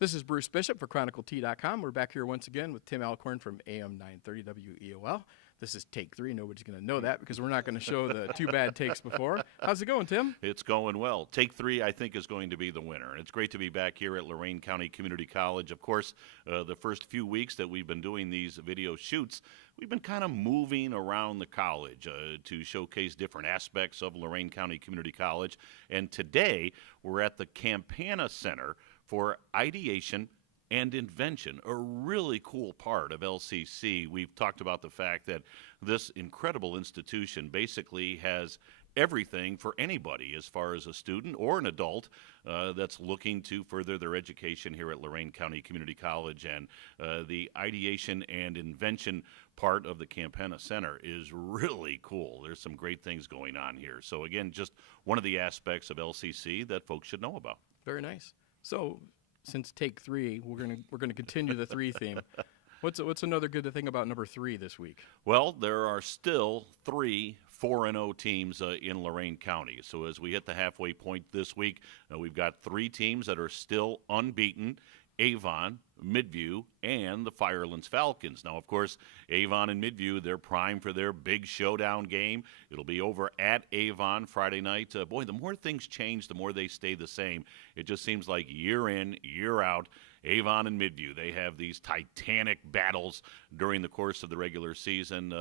This is Bruce Bishop for ChronicleT.com. We're back here once again with Tim Alcorn from AM 930 WEOL. This is take 3. Nobody's going to know that because we're not going to show the 2 bad takes before. How's it going, Tim? It's going well. Take 3, I think, is going to be the winner. And it's great to be back here at Lorain County Community College. Of course, the first few weeks that we've been doing these video shoots, we've been kind of moving around the college to showcase different aspects of Lorain County Community College. And today, we're at the Campana Center for Ideation and Invention, a really cool part of LCC. We've talked about the fact that this incredible institution basically has everything for anybody as far as a student or an adult that's looking to further their education here at Lorain County Community College. And the Ideation and Invention part of the Campana Center is really cool. There's some great things going on here. So again, just one of the aspects of LCC that folks should know about. Very nice. So, since take 3, we're gonna continue the 3 theme. What's another good thing about number 3 this week? Well, there are still 3 4-0 teams in Lorain County. So as we hit the halfway point this week, we've got 3 teams that are still unbeaten: Avon, Midview, and the Firelands Falcons. Now, of course, Avon and Midview, they're primed for their big showdown game. It'll be over at Avon Friday night. Boy, the more things change, the more they stay the same. It just seems like year in, year out, Avon and Midview, they have these titanic battles during the course of the regular season.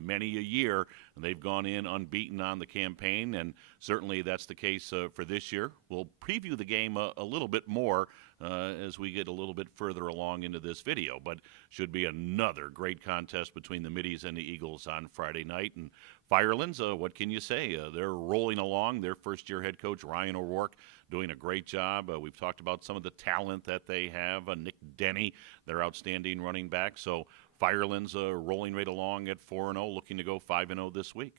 Many a year, they've gone in unbeaten on the campaign, and certainly that's the case for this year. We'll preview the game a little bit more as we get a little bit further along into this video, but should be another great contest between the Middies and the Eagles on Friday night. And Firelands, what can you say? They're rolling along. Their first-year head coach, Ryan O'Rourke, doing a great job. We've talked about some of the talent that they have. Nick Denny, their outstanding running back. So Firelands rolling right along at 4-0, looking to go 5-0 this week.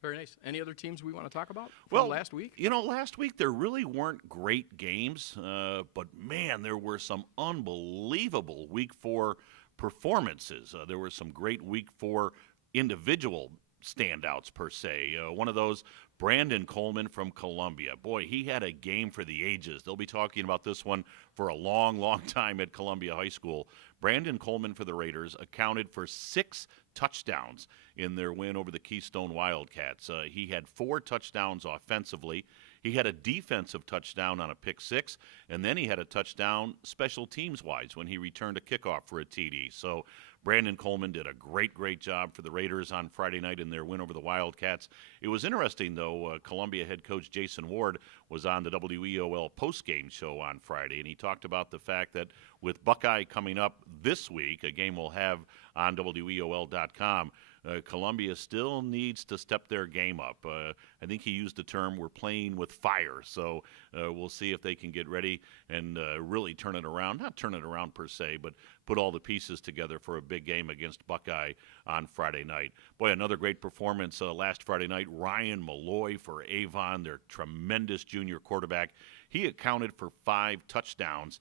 Very nice. Any other teams we want to talk about from last week? You know, last week there really weren't great games, but, man, there were some unbelievable Week 4 performances. There were some great Week 4 individual standouts, per se. One of those, Brandon Coleman from Columbia. Boy, he had a game for the ages. They'll be talking about this one for a long, long time at Columbia High School. Brandon Coleman for the Raiders accounted for 6 touchdowns in their win over the Keystone Wildcats. He had 4 touchdowns offensively. He had a defensive touchdown on a pick 6, and then he had a touchdown special teams-wise when he returned a kickoff for a TD. So Brandon Coleman did a great, great job for the Raiders on Friday night in their win over the Wildcats. It was interesting, though, Columbia head coach Jason Ward was on the WEOL postgame show on Friday, and he talked about the fact that with Buckeye coming up this week, a game we'll have on WEOL.com, Columbia still needs to step their game up. I think he used the term, we're playing with fire. So we'll see if they can get ready and really turn it around. Not turn it around per se, but put all the pieces together for a big game against Buckeye on Friday night. Boy, another great performance last Friday night. Ryan Malloy for Avon, their tremendous junior quarterback. He accounted for 5 touchdowns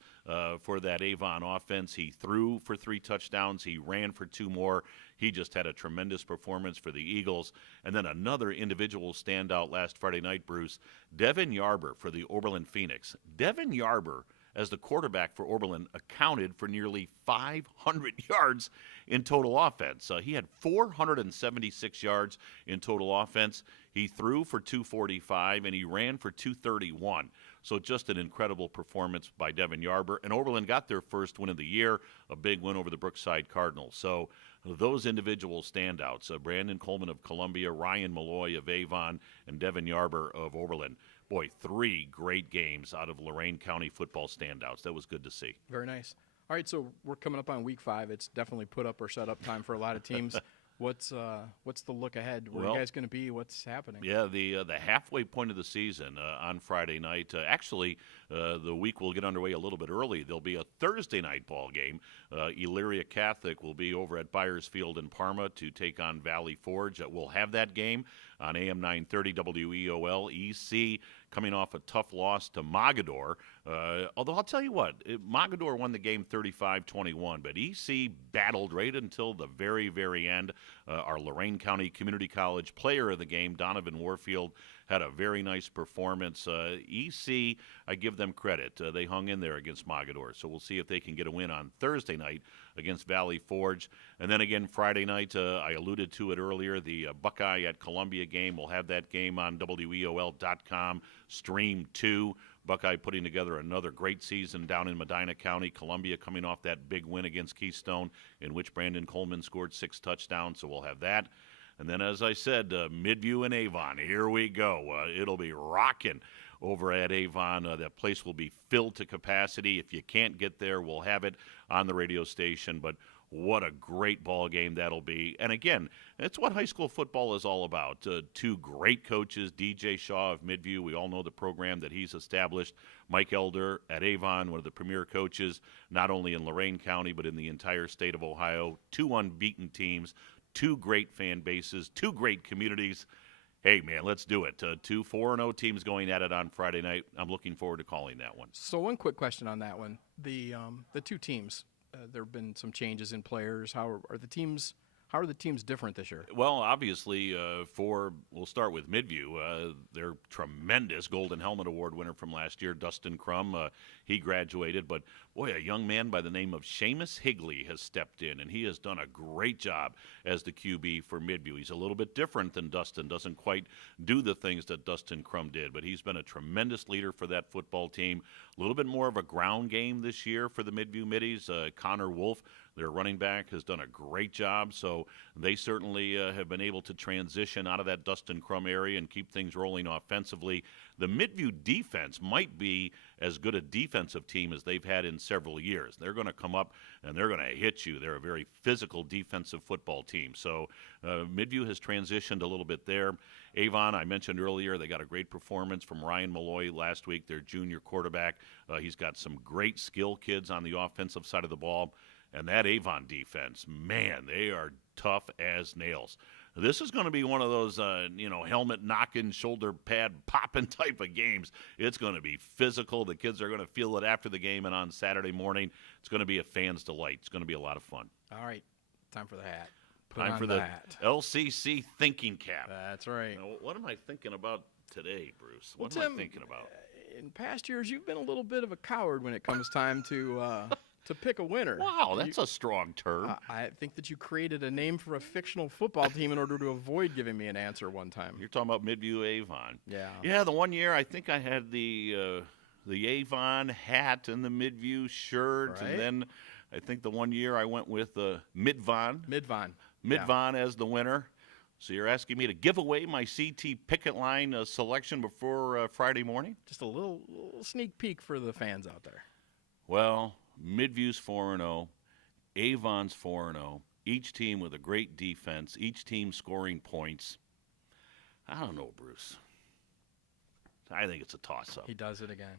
for that Avon offense. He threw for 3 touchdowns. He ran for 2 more. He just had a tremendous performance for the Eagles. And then another individual standout last Friday night, Bruce, Devin Yarber for the Oberlin Phoenix. Devin Yarber, as the quarterback for Oberlin, accounted for nearly 500 yards in total offense. He had 476 yards in total offense. He threw for 245, and he ran for 231. So just an incredible performance by Devin Yarber. And Oberlin got their first win of the year, a big win over the Brookside Cardinals. So those individual standouts, Brandon Coleman of Columbia, Ryan Malloy of Avon, and Devin Yarber of Oberlin. Boy, 3 great games out of Lorain County football standouts. That was good to see. Very nice. All right, so we're coming up on Week 5. It's definitely put up or shut up time for a lot of teams. What's the look ahead? Where are you guys going to be? What's happening? Yeah, the halfway point of the season on Friday night. Actually, the week will get underway a little bit early. There'll be a Thursday night ball game. Elyria Catholic will be over at Byers Field in Parma to take on Valley Forge. We'll have that game on AM 930 WEOL. EC coming off a tough loss to Mogador. Although I'll tell you what, Mogador won the game 35-21, but EC battled right until the very, very end. Our Lorain County Community College player of the game, Donovan Warfield, had a very nice performance. EC, I give them credit. They hung in there against Mogador, so we'll see if they can get a win on Thursday night against Valley Forge. And then again, Friday night, I alluded to it earlier, the Buckeye at Columbia game. We'll have that game on WEOL.com, Stream 2. Buckeye putting together another great season down in Medina County. Columbia coming off that big win against Keystone, in which Brandon Coleman scored 6 touchdowns, so we'll have that. And then, as I said, Midview and Avon, here we go. It'll be rocking over at Avon. That place will be filled to capacity. If you can't get there, we'll have it on the radio station. But what a great ball game that'll be. And again, it's what high school football is all about. 2 great coaches, DJ Shaw of Midview. We all know the program that he's established. Mike Elder at Avon, one of the premier coaches, not only in Lorain County, but in the entire state of Ohio. 2 unbeaten teams, 2 great fan bases, 2 great communities. Hey, man, let's do it. 2 4-0 teams going at it on Friday night. I'm looking forward to calling that one. So one quick question on that one. The 2 teams, there have been some changes in players. How are the teams different this year? Well, obviously, we'll start with Midview. Their tremendous Golden Helmet Award winner from last year, Dustin Crum, he graduated. But, boy, a young man by the name of Seamus Higley has stepped in, and he has done a great job as the QB for Midview. He's a little bit different than Dustin, doesn't quite do the things that Dustin Crum did, but he's been a tremendous leader for that football team. A little bit more of a ground game this year for the Midview Middies. Connor Wolf, their running back, has done a great job, so they certainly have been able to transition out of that Dustin Crum area and keep things rolling offensively. The Midview defense might be as good a defensive team as they've had in several years. They're going to come up and they're going to hit you. They're a very physical defensive football team. So Midview has transitioned a little bit there. Avon, I mentioned earlier, they got a great performance from Ryan Malloy last week, their junior quarterback. He's got some great skill kids on the offensive side of the ball. And that Avon defense, man, they are tough as nails. This is going to be one of those, helmet knocking, shoulder pad popping type of games. It's going to be physical. The kids are going to feel it after the game and on Saturday morning. It's going to be a fan's delight. It's going to be a lot of fun. All right, time for the hat. Time for the hat. LCC thinking cap. That's right. Now, what am I thinking about today, Bruce? What Tim, am I thinking about? In past years, you've been a little bit of a coward when it comes time to pick a winner. Wow, that's a strong term. I think that you created a name for a fictional football team in order to avoid giving me an answer one time. You're talking about Midview Avon. Yeah. Yeah, the one year I think I had the Avon hat and the Midview shirt, right. And then I think the one year I went with Midvon. Midvon as the winner. So you're asking me to give away my CT picket line selection before Friday morning? Just a little sneak peek for the fans out there. Well, Midview's 4-0, Avon's 4-0, each team with a great defense, each team scoring points. I don't know, Bruce. I think it's a toss-up. He does it again.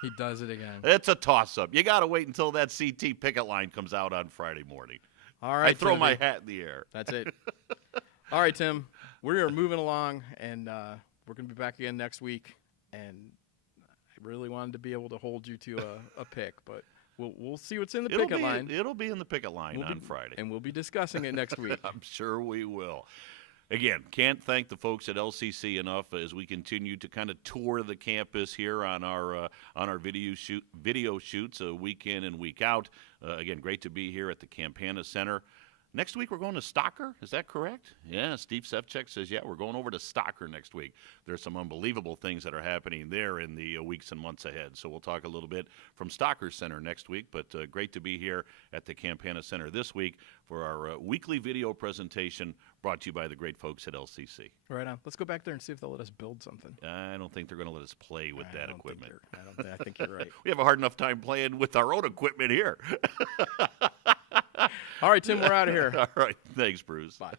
He does it again. It's a toss-up. You got to wait until that CT picket line comes out on Friday morning. All right, I throw my hat in the air. That's it. All right, Tim. We are moving along, and we're going to be back again next week. And I really wanted to be able to hold you to a pick, but we'll see what's in the picket line. It'll be in the picket line on Friday. And we'll be discussing it next week. I'm sure we will. Again, can't thank the folks at LCC enough as we continue to kind of tour the campus here on our video shoots week in and week out. Again, great to be here at the Campana Center. Next week, we're going to Stocker. Is that correct? Yeah, Steve Sevchek says, yeah, we're going over to Stocker next week. There's some unbelievable things that are happening there in the weeks and months ahead. So we'll talk a little bit from Stocker Center next week. But great to be here at the Campana Center this week for our weekly video presentation brought to you by the great folks at LCC. Right on. Let's go back there and see if they'll let us build something. I don't think they're going to let us play with that equipment. I think you're right. We have a hard enough time playing with our own equipment here. All right, Tim, we're out of here. All right. Thanks, Bruce. Bye.